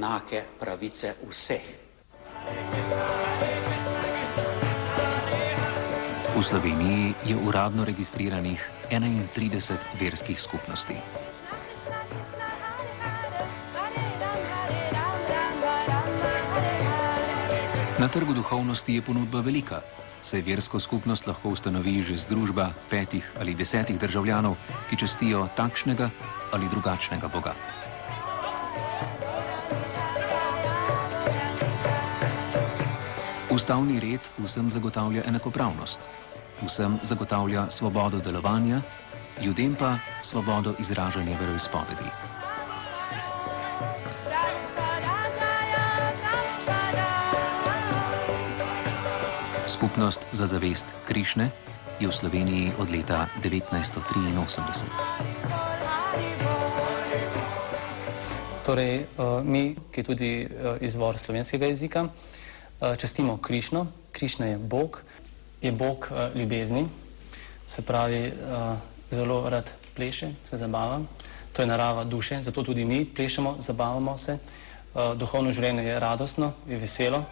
enake pravice vseh. V Sloveniji je uradno registriranih 31 verskih skupnosti. Na trgu duhovnosti je ponudba velika, saj versko skupnost lahko ustanovi že združba 5 ali 10 državljanov, ki častijo takšnega ali drugačnega Boga. Ustavni red vsem zagotavlja enakopravnost, vsem zagotavlja svobodo delovanja, ljudem pa svobodo izražanja veroizpovedi. Skupnost za zavest Krišne je v Sloveniji od leta 1983. Torej, mi, ki je tudi izvor slovenskega jezika, častimo Krišno. Krišna je Bog ljubezni, se pravi, zelo rad pleše, se zabava. To je narava duše, zato tudi mi plešemo, zabavamo se. Duhovno življenje je radostno, je veselo.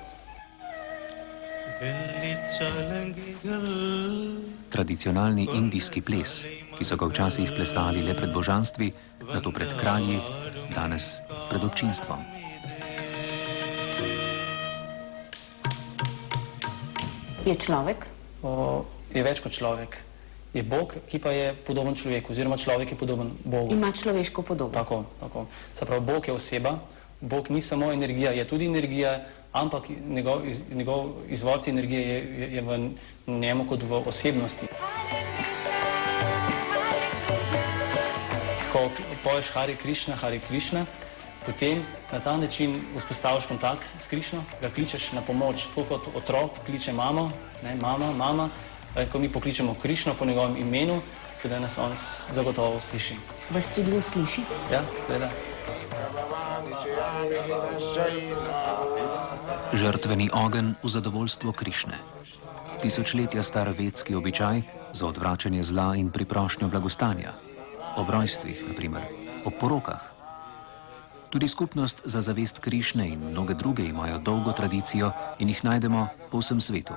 Tradicionalni indijski ples, ki so ga včasih plesali le pred božanstvi, nato pred kralji, danes pred občinstvom. Je človek? Je več kot človek. Je Bog, ki pa je podoben človeku, oziroma človek je podoben Bogu. Ima človeško podobo. Tako. Se pravi, Bog je oseba, Bog ni samo energija, je tudi energija, ampak njegov izvor te energije je v njemu kot v osebnosti. Ko poješ Hare Krišna, potem na ta način vzpostaviš kontakt s Krišno, ga kličeš na pomoč, tako kot otrok kliče mamo, mama, ko mi pokličemo Krišno po njegovem imenu, da nas on zagotovo sliši. Vas tudi sliši? Ja, seveda. Žrtveni ogenj v zadovoljstvo Krišne. Tisočletja star vedski običaj za odvračanje zla in priprošnjo blagostanja. Ob rojstvih, na primer, ob porokah. Tudi skupnost za zavest Krišne in mnoge druge imajo dolgo tradicijo in jih najdemo po vsem svetu.